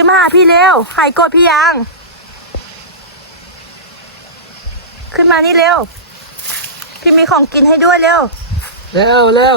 ขึ้นมาหาพี่เร็วหายโกรธพี่ยัง ขึ้นมานี่เร็ว พี่มีของกินให้ด้วยเร็ว เร็วเร็ว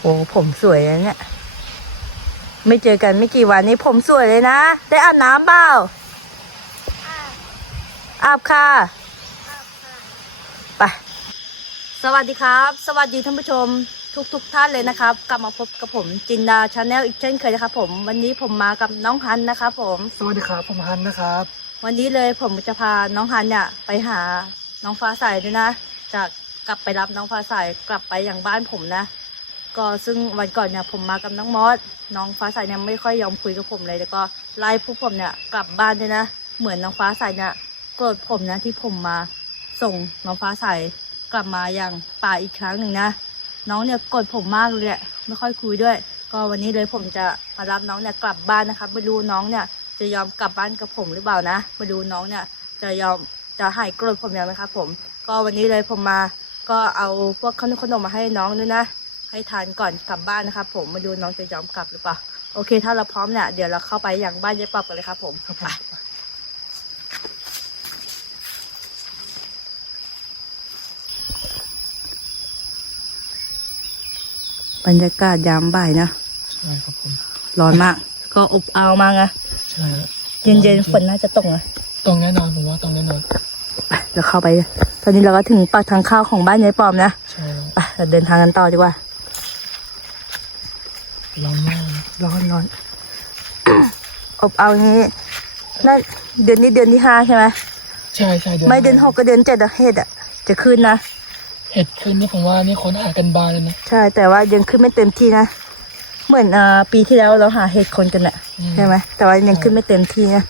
โอ้ผมสวยนะเนี่ย ไม่เจอกันไม่กี่วันนี้ผมสวยเลยนะ ได้อาบน้ำเปล่าอาบค่ะไปสวัสดีครับ สวัสดีท่านผู้ชม ทุกทุกๆท่านเลยนะครับ กลับมาพบกับผมจินดาชาแนลอีกเช่นเคยนะครับผมวันนี้ผมมากับน้องฮันนะครับผมสวัสดีครับผมฮันนะครับ วันนี้เลยผมจะพาน้องฮันเนี่ยไปหาน้องฟ้าใสด้วยนะจะกลับไปรับน้องฟ้าใสกลับไปอย่างบ้านผมนะ ก็ซึ่งวันก่อนเนี่ยผมมากับน้องมอสน้องฟ้าใสเนี่ยไม่ค่อยยอมคุยกับผมเลยแล้วก็ไล่พวกผมเนี่ยกลับบ้านด้วยนะ เหมือนน้องฟ้าใสเนี่ยโกรธผมนะที่ผมมาส่งน้องฟ้าใสกลับมาอย่างป่าอีกครั้งหนึ่งนะ น้องเนี่ยโกรธผมมากเลยอะไม่ค่อยคุยด้วย ก็วันนี้เลยผมจะมารับน้องเนี่ยกลับบ้านนะครับม่รู้น้องเนี่ยจะยอมกลับบ้านกับผมหรือเปล่านะมาดูน้องเนี่ยจะยอมจะหายโกรธผมแล้วไหมครับผม ก็วันนี้เลยผมมาก็เอาพวกขนมขนมมาให้น้องด้วยนะ ให้ทานก่อนกลับบ้านนะครับผมมาดูน้องจะยอมกลับหรือเปล่าโอเค ถ้าเราพร้อมเนี่ยเดี๋ยวเราเข้าไปอย่างบ้านยายปอบกันเลยครับผมครั บผมบรรยากาศยามบ่ายนะ ใช่ครับผมร้อนมาก ก็อบอ้าวมากนะใช่แล้วเย็นๆฝนน่าจะตกนะตรงแน่นอนผมว่าตรงแน่นอน ไปเราเข้าไปเลยตอนนี้เราก็ถึงปากทางเข้าของบ้านยายปอมนะใช่แล้วไปเราเดินทางกันต่อดีกว่า ร้อนมากนะร้อนร้อน อบเอาอย่างนี้น่าเดือนนี้เดือนที่ห้าใช่ไหม ใช่ใช่เดือนไม่เดือนหกก็เดือนเจ็ดอะเห็ดอะจะขึ้นนะ เห็ดขึ้นนี่ผมว่านี่ค้นหากันบานเลยนะ ใช่แต่ว่ายังขึ้นไม่เต็มที่นะ เหมือนอ่าปีที่แล้วเราหาเห็ดคนกันอะอืใช่ไหมแต่ว่ายังขึ้นไม่เต็มที่นะ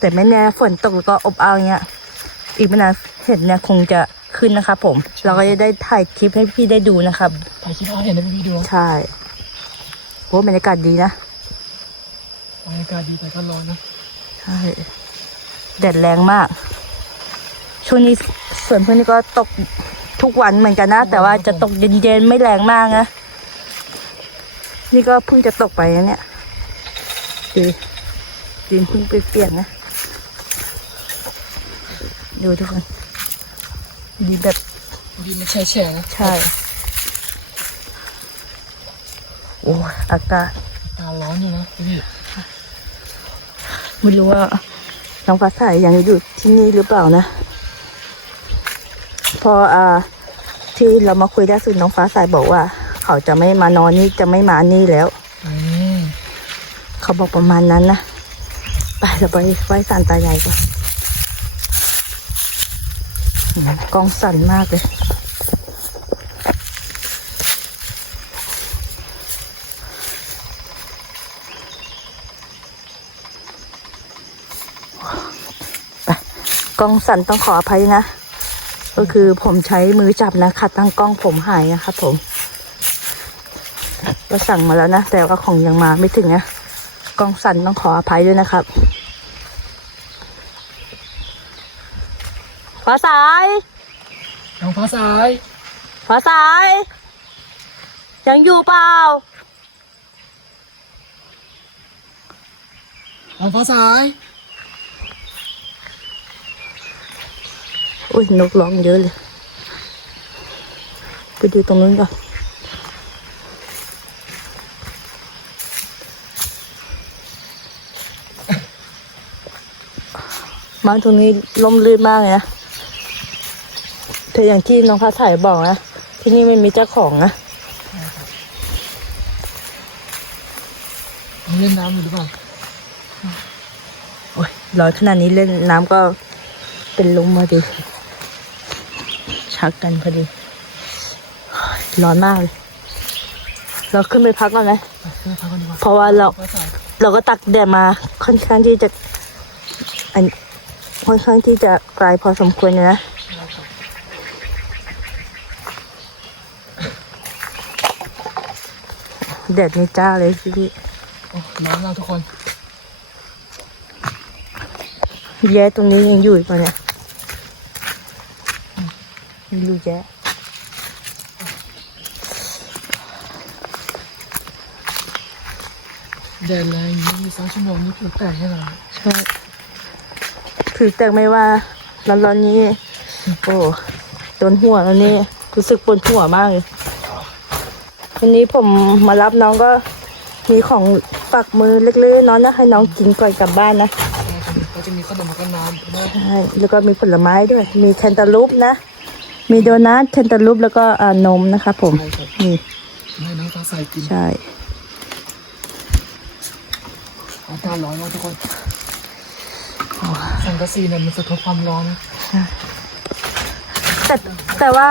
แต่ไม่แน่ฝนตกแล้วก็อบเอาอย่างเงี้ย อีกไม่นานเห็ดเนี่ยคงจะขึ้นนะครับผม เราก็จะได้ถ่ายคลิปให้พี่ได้ดูนะครับ ถ่ายคลิปเอาเห็นในวิดีโอใช่โหบรรยากาศดีนะบรรยากาศดีแต่ก็ร้อนนะใช่แดดแรงมาก ช่วงนี้ส่วนเพื่อนนี่ก็ตก ทุกวันเหมือนกันนะ แต่ว่าจะตกเย็นๆไม่แรงมากนะ นี่ก็เพิ่งจะตกไปนะเนี่ยดีดินเพิ่งไปเปลี่ยนนะ ดูทุกคนดีแบบดีมันแช่แช่ๆนะใช่ โอ้ยอากาศตาร้อนอยู่นะพี่ไม่รู้ว่าน้องฟ้าใสยังอยู่ที่นี่หรือเปล่านะพ ออ่าที่เรามาคุยได้สุดน้องฟ้าใสบอกว่า เขาจะไม่มานอนนี่จะไม่มานี่แล้วอืมเขาบอกประมาณนั้นนะไปเราไปไหว้สารตายายก่อนอืมกล้องสั่นมากเลยไปกล้องสั่นต้องขออภัยนะ ก็คือผมใช้มือจับนะขัดตั้งกล้องผมหายนะครับผมก็สั่งมาแล้วนะ แต่ว่าของยังมาไม่ถึงนะกล้องสั่นต้องขออภัยด้วยนะครับฟ้าสายน้องฟ้าสายฟ้าสาย ยังอยู่เปล่าน้องฟ้าสาย อุ้ยนกร้องเยอะเลย ไปดูตรงนู้นก่อนบ้านตรงนี้ร่มรื่นมากเลยนะแต่อย่างที่น้องฟ้าใสบอกนะ ที่นี่ไม่มีเจ้าของนะมีเล่นน้ำอยู่หรือเปล่าโอ้ยร้อนขนาดนี้เล่นน้ำก็เป็นลมมาดิ ชักกันพอดี ร้อนมากเลย เราขึ้นไปพักก่อนไหมไปขึ้นไปพักกันดีกว่าเพราะว่าเราฟ้าสายเราก็ตักแดดมาค่อนข้างที่จะอันค่อนข้างที่จะไกลพอสมควรอยู่นะแดดนี่จ้าเลยพี่โอ้ร้อนมากทุกคน แย่ตรงนี้ยังอยู่อีกปะเนี่ย ไม่รู้แย่แดดแรงอย่างนี้สองชั่วโมงนี้ผิวแตกแน่นอนใช่ถือแต่ไม่ว่าร้อนร้อนๆนี้ โอ้โดนหัวแล้วนี่รู้สึกปวดหัวมากเลยวันนี้ผมมารับน้องก็มีของฝากมือเล็กๆน้อยๆนะให้น้องกินก่อนกลับบ้านนะใช่ครับก็จะมีขนมกับน้ำด้วยใช่แล้วก็มีผลไม้ด้วย มีแคนตาลูปนะ มีโดนัทแคนตาลูปแล้วก็อ่านมนะคะ ผมใช่ครับนี่ให้น้องฟ้าใสกินใช่อากาศร้อนมากทุกคนสังกะสีเนี่ยมันสะท้อนความร้อนนะแต่แต่ว่า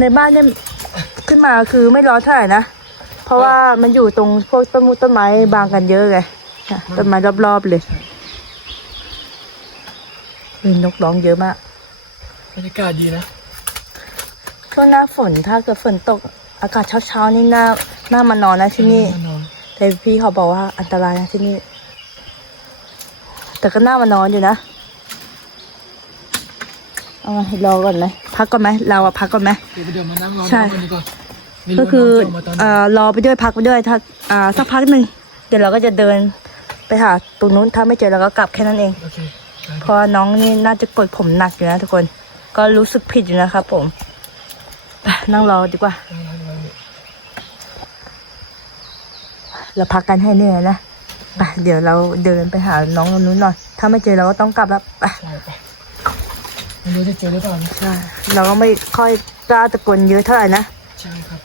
ในบ้านเนี่ยขึ้นมาคือไม่ร้อนเท่าไหร่นะ เพราะว่ามันอยู่ตรงพวกต้นมุต้นไม้บางกันเยอะไงค่ะต้นไม้รอบๆเลยมีนกร้องเยอะมากบรรยากาศดีนะ ช่วงหน้าฝนถ้าเกิดฝนตกอากาศเช้าๆนี่น่าน่ามานอนนะที่นี่แน่นอนแต่พี่เขาบอกว่าอันตรายนะที่นี่ แต่ก็น่ามานอนอยู่นะเอามารอก่อนไหมพักก่อนไหมเราอะพักก่อนไหมเดี๋ยวเดี๋ยวมานั่งรอใช่น้ำกันดีกว่าไม่ก็รู้คือว่าน้องจะมาตอนไหนเอ่อรอไปด้วยพักไปด้วยถ้าอ่าสักพักหนึ่งเดี๋ยวเราก็จะเดินไปหาตรงนู้นถ้าไม่เจอเราก็กลับแค่นั้นเองโอเคได้เพราะว่าน้องนี่น่าจะกดผมหนักอยู่นะทุกคน ก็รู้สึกผิดอยู่นะครับผมไป นั่งรอดีกว่า เราพักกันให้เหนื่อยนะไปเดี๋ยวเราเดินไปหาน้องนู้นหน่อย ถ้าไม่เจอเราก็ต้องกลับแล้วไปไม่รู้จะเจอหรือเปล่าใช่เราก็ไม่ค่อยกล้าตะโกนเยอะเท่าไหร่นะใช่ครับ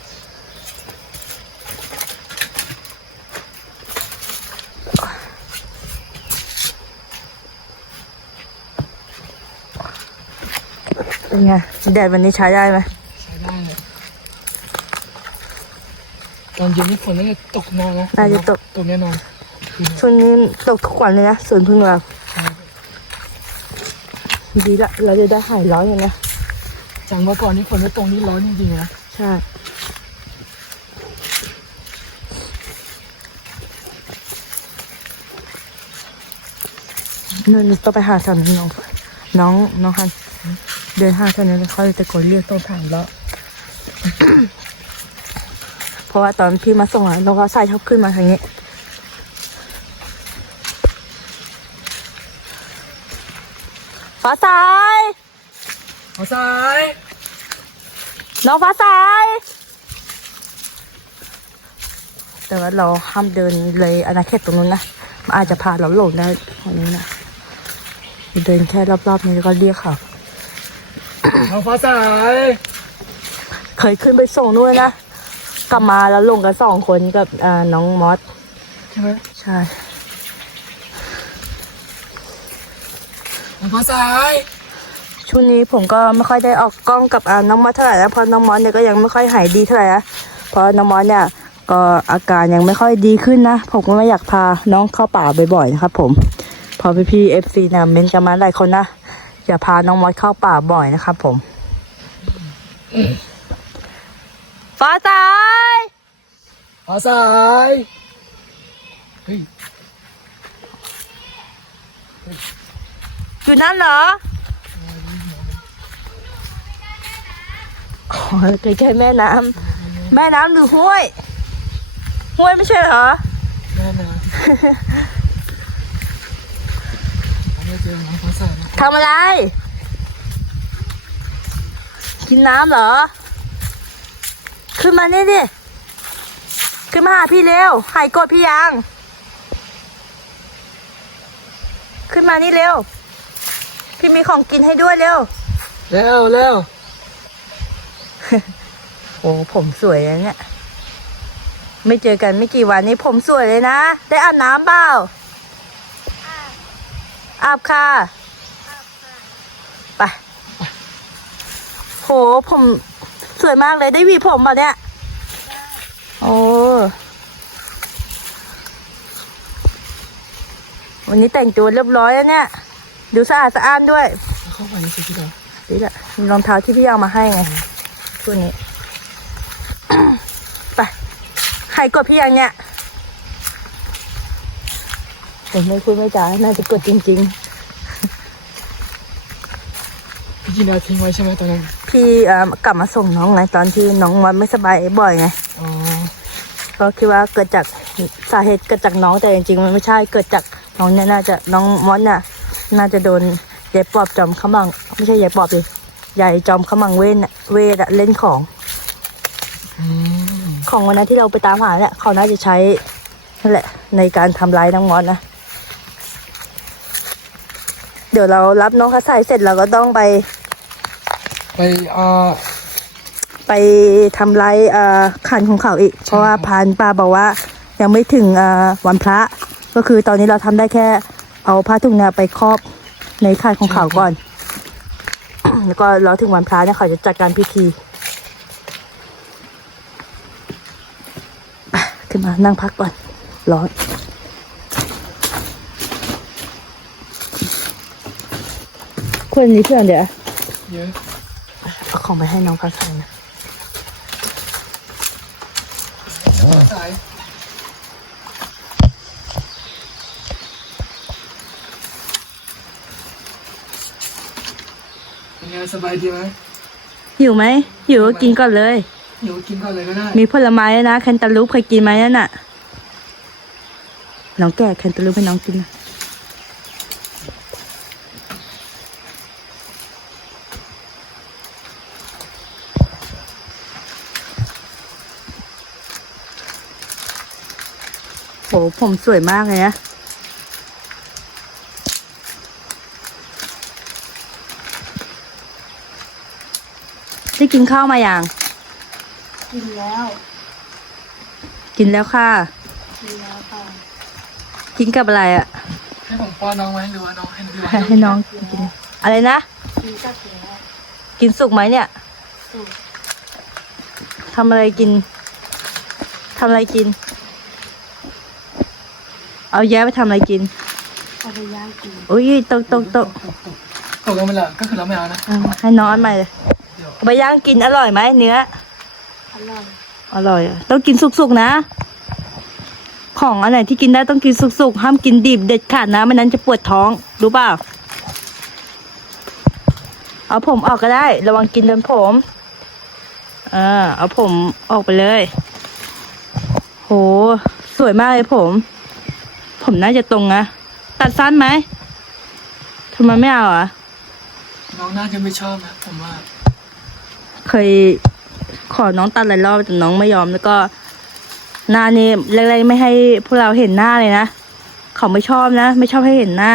เป็นไงแดดวันนี้ใช้ได้ไหม ใช้ได้เลย ตอนเย็นนี่ฝนน่าจะตกแน่นะน่าจะตก ตกแน่นอนคืนนี้ช่วงนี้ตกทุกวันเลยนะสวนพึ่งเราใช่ดีละเราจะได้หายร้อนอย่างนะจากเมื่อก่อนนี่ฝนไม่ตกนี่ร้อนจริงๆนะใช่นั่นต้องไปหาแถวนั้นน้องน้องน้องฮันเดินหาแถวนั้นแล้วเขาจะตะโกนเรียกต้องถามแล้วเพ ราะว่าตอนพี่มาส่งอะน้องเขาใส่ชอบขึ้นมาทางนี้ ฟ้าสายขอสายน้องฟ้าสายแต่ว่าเราห้ามเดินเลยอาณาเขตตรงนู้นนะมันอาจจะพาเราหลงได้ตรงนี้นะเดินแค่รอบๆนี้แล้วก็เรียกเขาน้องฟ้าสายเคยขึ้นไปส่งนู่นนะ กลับมาแล้วลงกันสองคนกับอ่าน้องมอสใช่ไหมใช่น้องฟ้าสายช่วงนี้ผมก็ไม่ค่อยได้ออกกล้องกับอ่าน้องมอสเท่าไหร่นะเพราะน้องมอสเนี่ยก็ยังไม่ค่อยหายดีเท่าไหร่นะเพราะน้องมอสเนี่ยก็อาการยังไม่ค่อยดีขึ้นนะ ผมก็ไม่อยากพาน้องเข้าป่าบ่อยๆนะครับผมเพอพี่พี่เอฟซีนะเม้นต์กันมาหลายคนนะอย่าพาน้องมอสเข้าป่าบ่อยนะครับผม ฟ้าตายฟ้าสายเฮ้ยอยู่นั่นเหรอโอ้ยใกล้ๆแม่น้ำแม่น้ำหรือห้วย ห้วยไม่ใช่เหรอแน่นะอันนี้เจอน้องฟ้าสายนะทำอะไร กินน้ำเหรอ ขึ้นมานี่ดิขึ้นมาหาพี่เร็วหายกดพี่ยัง ขึ้นมานี่เร็ว พี่มีของกินให้ด้วยเร็ว เร็วเร็วโอ้ผมสวยนะเนี่ย ไม่เจอกันไม่กี่วันนี้ผมสวยเลยนะ ได้อาบน้ำเปล่าอาบค่ะ ไป โหผม สวยมากเลยได้หวีผมมาเนี่ย โอ้วันนี้แต่งตัวเรียบร้อยแล้วเนี่ย ดูสะอาดสะอ้านด้วยเข้าไปนี่สิพี่ดาวนี่แหละมีรองเท้าที่พี่เอามาให้ไงตัวนี้ ไป ใครกดพี่ยังเนี่ยผมไม่พูดไม่จาน่าจะกดจริงพี่กินาทิ้งไว้ใช่ไหมตอนนั้น พี่เอ่อกลับมาส่งน้องไงตอนที่น้องวันไม่สบายบ่อยไงอ๋อก็คิดว่าเกิดจากสาเหตุเกิดจากน้องแต่จริงๆมันไม่ใช่เกิดจากน้องเนี่ยน่าจะน้องมอสน่ะ น่าจะโดนยายปอบจอมขมัง ไม่ใช่ยายปอบดิยายจอมขมังเวทน่ะเวทอะเล่นของอืมของวันนั้นที่เราไปตามหาเนี่ยเขาน่าจะใช้นั่นแหละ ในการทำร้ายน้องมอสนะเดี๋ยวเรารับน้องเขาใส่เสร็จเราก็ต้องไป ไปเอ่อไปทำร้ายเอ่อขันของเขาอีก เพราะว่าพรานป่าบอกว่ายังไม่ถึงเอ่อวันพระ ก็คือตอนนี้เราทำได้แค่เอาผ้าถุงเนี่ยไปครอบในขันของเขาก่อน แล้วก็เราถึงวันพระเนี่ยเขาจะจัดการพิธีอะขึ้นมานั่งพักก่อนร้อนควรนี้เพื่อนเดี๋ยวเยอะเอา ของไปให้น้องเขาใส่นะสายเป็นไงสบายดีไหมหิวไหมหิวก็กินก่อนเลยเดี๋ยวกินก่อนเลยก็ได้มีผลไม้ด้วยนะแคนตาลูปเคยกินไหมนั่นน่ะน้องแก่แคนตาลูปให้น้องกินนะ ผมสวยมากเลยนะได้กินข้าวมาอย่าง กินแล้ว กินแล้วค่ะ กินแล้วค่ะ กินกับอะไรอะให้ผมป้อนน้องไหมหรือว่าน้องให้หรือว่าให้ให้น้องกิน อะไรนะ กินก็กินแล้วกินสุกไหมเนี่ยสูตรทำอะไรกินทำอะไรกิน เอาแย้ไปทำอะไรกิน เอาไปย่างกินอุ้ยตกตกตกตกกันไปและก็คือเราไม่เอานะเอาให้น้องอันใหม่เลยเดี๋ยวเอาไปย่างกินอร่อยไหมเนื้อ อร่อยอร่อยอะต้องกินสุกๆนะ ของอันไหนที่กินได้ต้องกินสุกๆ ห้ามกินดิบเด็ดขาดนะ ไม่นั้นจะปวดท้อง รู้เปล่า เอาผมออกก็ได้ ระวังกินโดนผม เออเอาผมออกไปเลย โห สวยมากเลยผม ผมน่าจะตรงนะ ตัดสั้นไหมทำไมไม่เอาอะ น้องน่าจะไม่ชอบนะผมว่า เคยขอน้องตัดหลายรอบแต่น้องไม่ยอมแล้วก็หน้านี่แรกๆไม่ให้พวกเราเห็นหน้าเลยนะเขาไม่ชอบนะ ไม่ชอบให้เห็นหน้า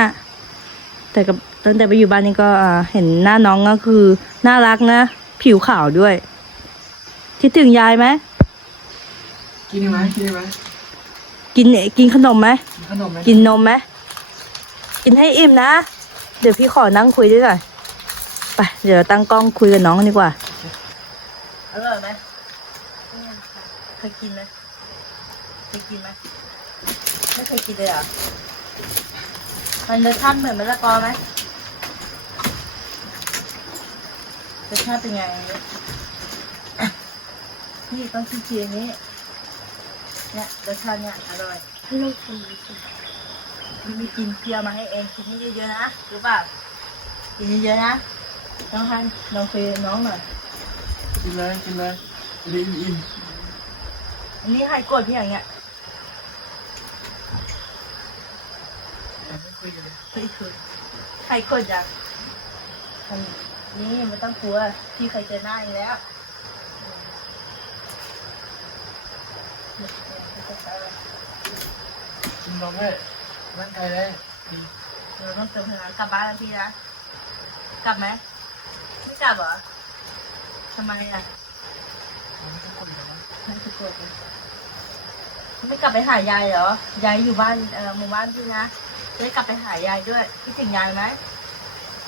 แต่กับตั้งแต่ไปอยู่บ้านนี่ก็อ่าเห็นหน้าน้องก็คือน่ารักนะ ผิวขาวด้วย คิดถึงยายไหมกินได้ไหมกินได้ไหม กินกินขนมไหมกินขนมไหมกินนมไหมกินให้อิ่มนะ เดี๋ยวพี่ขอนั่งคุยด้วยหน่อยไปเดี๋ยวตั้งกล้องคุยกับน้องกันดีกว่า อร่อยไหมเคยกินไหมเคยกินไหมไม่เคยกินเลยเหรอะมันรสชาติเหมือนมะละกอไหมรสชาติเป็นไงนี่ต้องชิมๆอย่างนี้ เนี่ยรสชาติเนี่ยอร่อยไม่กินสิพี่ไม่กินเพียมาให้เองกินให้เยอะๆนะรู้ป่ะกินเยอะๆนะน้องฮันลองคุยกับน้องหน่อยกินเลยกินเลยลิ้นอิ่มอันนี้ใครกดพี่อย่างเงี้ยแต่ไม่คุยกันเลยเฮ้ยคือใครกดอย่างอันนี่ไม่ต้องกลัวพี่เคยเจอหน้าอยู่แล้ว กินนมด้วยร่างกายได้ดีเราต้องเติมพลังกลับบ้านแล้วพี่นะ กลับไหมไม่กลับเหรอทำไมอะไม่ต้องคุยกันนะไม่คือกดเลยไม่กลับไปหายายเหรอ ยายอยู่บ้านเอ่อหมู่บ้านพี่นะจะได้กลับไปหายายด้วยคิดถึงยายไหม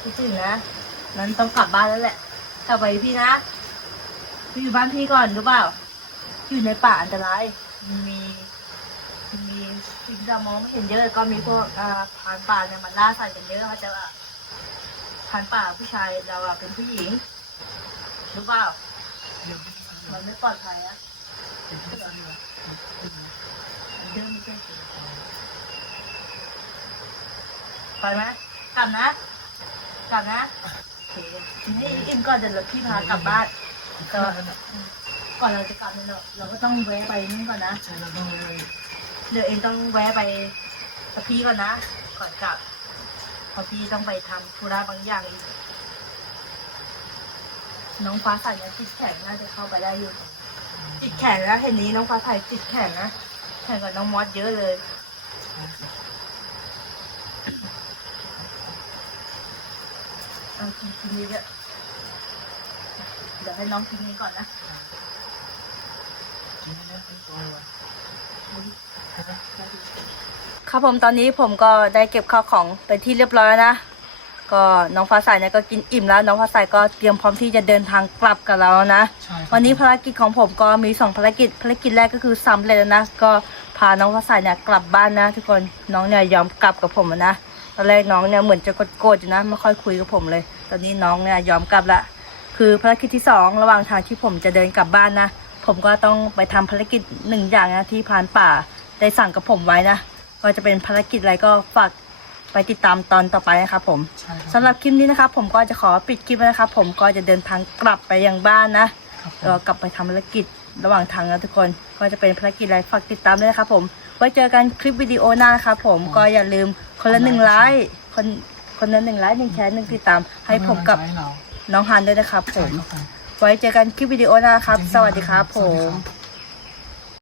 คิดถึงนะ นั้นต้องกลับบ้านแล้วแหละ กลับไปพี่นะพี่อยู่บ้านพี่ก่อนรู้เปล่า อยู่ในป่าอันตราย มี สิ่งที่เรามองไม่เห็นเยอะแล้วก็มีพวกอ่าพรานป่าเนี่ยมันล่าสัตว์กันเยอะเขาจะว่าพรานป่าผู้ชายเราอะเป็นผู้หญิงรู้เปล่าเดี๋ยวไม่ต้องคุยมันไม่ปลอดภัยอะกันเดี๋ยวไม่ต้องคุยกันมันเดินไม่ใช่ไปไหมกลับนะกลับนะโอเคนี่อิ่มก่อนเดี๋ยวเราพี่พากลับบ้านก็ก่อนเราจะกลับเนี่ยเราเราก็ต้องแวะไปนี่ก่อนนะ ใช่เราต้องเลย เดี๋ยวเองต้องแวะไปกับพี่ก่อนนะ ก่อนกลับเพอพี่ต้องไปทำธุระบางอย่างอีกน้องฟ้าใสเนี่ยจิตแข็งน่าจะเข้าไปได้อยู่จิตแข็งนะเห็นนี้น้องฟ้าใสจิตแข็งนะแข่งกับน้องมอสเยอะเลย เอากินกินนี้ด้วยเดี๋ยวให้น้องกินนี้ก่อนนะกินได้ทั้งตัว ครับผมตอนนี้ผมก็ได้เก็บข้าวของเป็นที่เรียบร้อยแล้วนะ ก็น้องฟ้าใสเนี่ยก็กินอิ่มแล้ว น้องฟ้าใสก็เตรียมพร้อมที่จะเดินทางกลับกับเราแล้วนะ ใช่ครับวันนี้ภารกิจของผมก็มีสองภารกิจ ภารกิจแรกก็คือสำเร็จแล้วนะ ก็พาน้องฟ้าใสเนี่ยกลับบ้านนะ ทุกคน น้องเนี่ยยอมกลับกับผมอะนะ ตอนแรกน้องเนี่ยเหมือนจะโกรธๆอยู่นะไม่ค่อยคุยกับผมเลย ตอนนี้น้องเนี่ยยอมกลับละ คือภารกิจที่สองระหว่างทางที่ผมจะเดินกลับบ้านนะ ผมก็ต้องไปทำภารกิจหนึ่งอย่างนะที่พรานป่าได้สั่งกับผมไว้นะก็จะเป็นภารกิจอะไรก็ฝากไปติดตามตอนต่อไปนะครับผมใช่ครับสำหรับคลิปนี้นะครับผมก็จะขอปิดคลิปแล้วนะครับผมก็จะเดินทางกลับไปยังบ้านนะครับผก็มกลับไปทำภารกิจระหว่างทางนะทุกคนก็จะเป็นภารกิจอะไรฝากติดตามด้วยนะครับผมไว้เจอกันคลิปวิดีโอหน้านะครับผมก็อย่าลืมคนละหนึ่งไลค์คนคนละหนึ่งไลค์หนึ่งแชร์หนึ่งติดตามให้ผมกับให้เราน้องฮันด้วยนะครับผใช่มครับผม ไว้เจอกันคลิปวิดีโอหน้าครับ สวัสดีครับผม